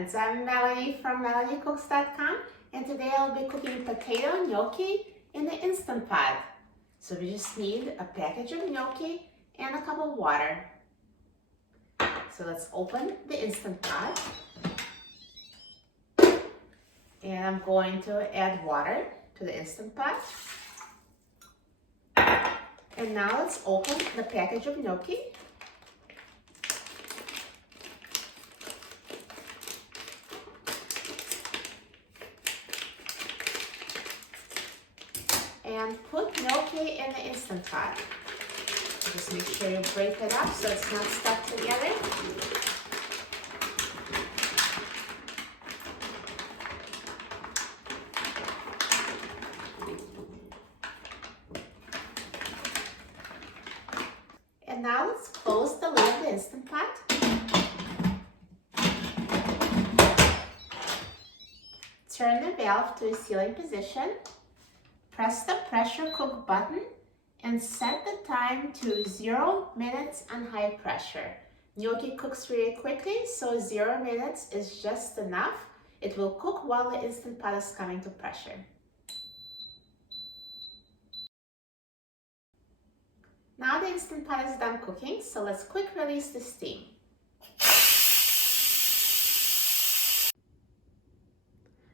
friends, I'm Melanie from MelanieCooks.com, and today I'll be cooking potato gnocchi in the Instant Pot. So we just need a package of gnocchi and a cup of water. So let's open the Instant Pot. And I'm going to add water to the Instant Pot. And now let's open the package of gnocchi. And put gnocchi in the Instant Pot. Just make sure you break it up so it's not stuck together. And now let's close the lid of the Instant Pot. Turn the valve to a sealing position. Press the pressure cook button and set the time to 0 minutes on high pressure. Gnocchi cooks really quickly, so 0 minutes is just enough. It will cook while the Instant Pot is coming to pressure. Now the Instant Pot is done cooking, so let's quick release the steam.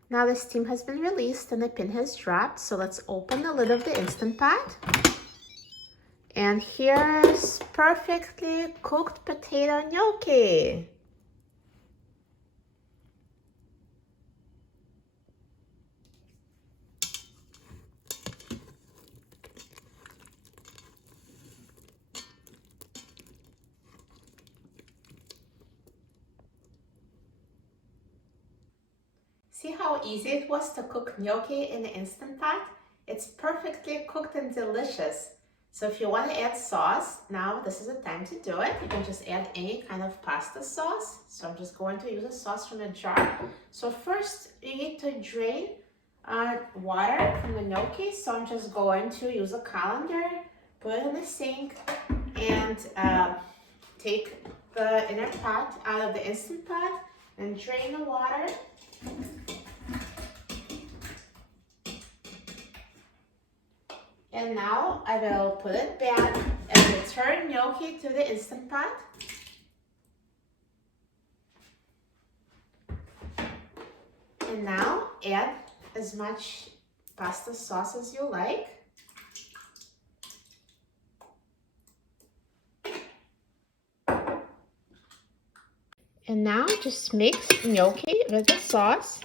Now the steam has been released and the pin has dropped, so let's open the lid of the Instant Pot. And here's perfectly cooked potato gnocchi. See how easy it was to cook gnocchi in the Instant Pot? It's perfectly cooked and delicious. So if you want to add sauce, now this is the time to do it. You can just add any kind of pasta sauce. So I'm just going to use a sauce from a jar. So first you need to drain water from the gnocchi. So I'm just going to use a colander, put it in the sink, and take the inner pot out of the Instant Pot and drain the water. And now I will put it back and return gnocchi to the Instant Pot. And now add as much pasta sauce as you like. And now just mix gnocchi with the sauce.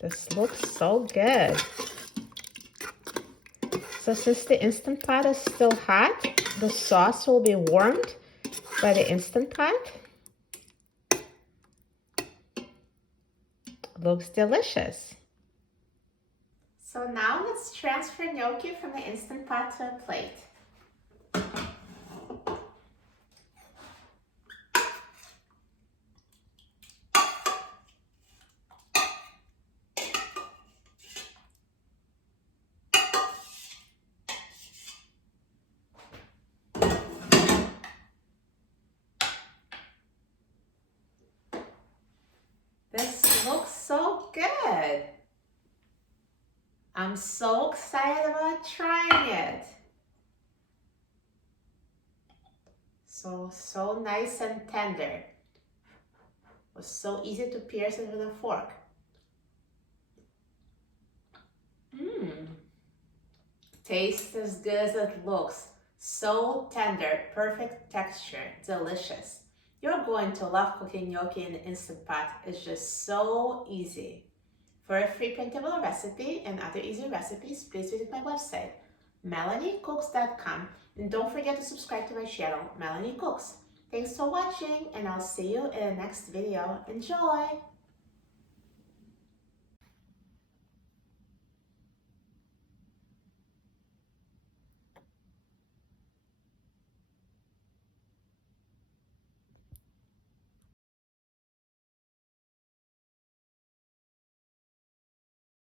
This looks so good. So since the Instant Pot is still hot, the sauce will be warmed by the Instant Pot. Looks delicious. So now let's transfer gnocchi from the Instant Pot to a plate. This looks so good. I'm so excited about trying it. So nice and tender. It was so easy to pierce it with a fork. Tastes as good as it looks. So tender, perfect texture, delicious. You're going to love cooking gnocchi in the Instant Pot. It's just so easy. For a free printable recipe and other easy recipes, please visit my website, MelanieCooks.com. And don't forget to subscribe to my channel, Melanie Cooks. Thanks for watching, and I'll see you in the next video. Enjoy!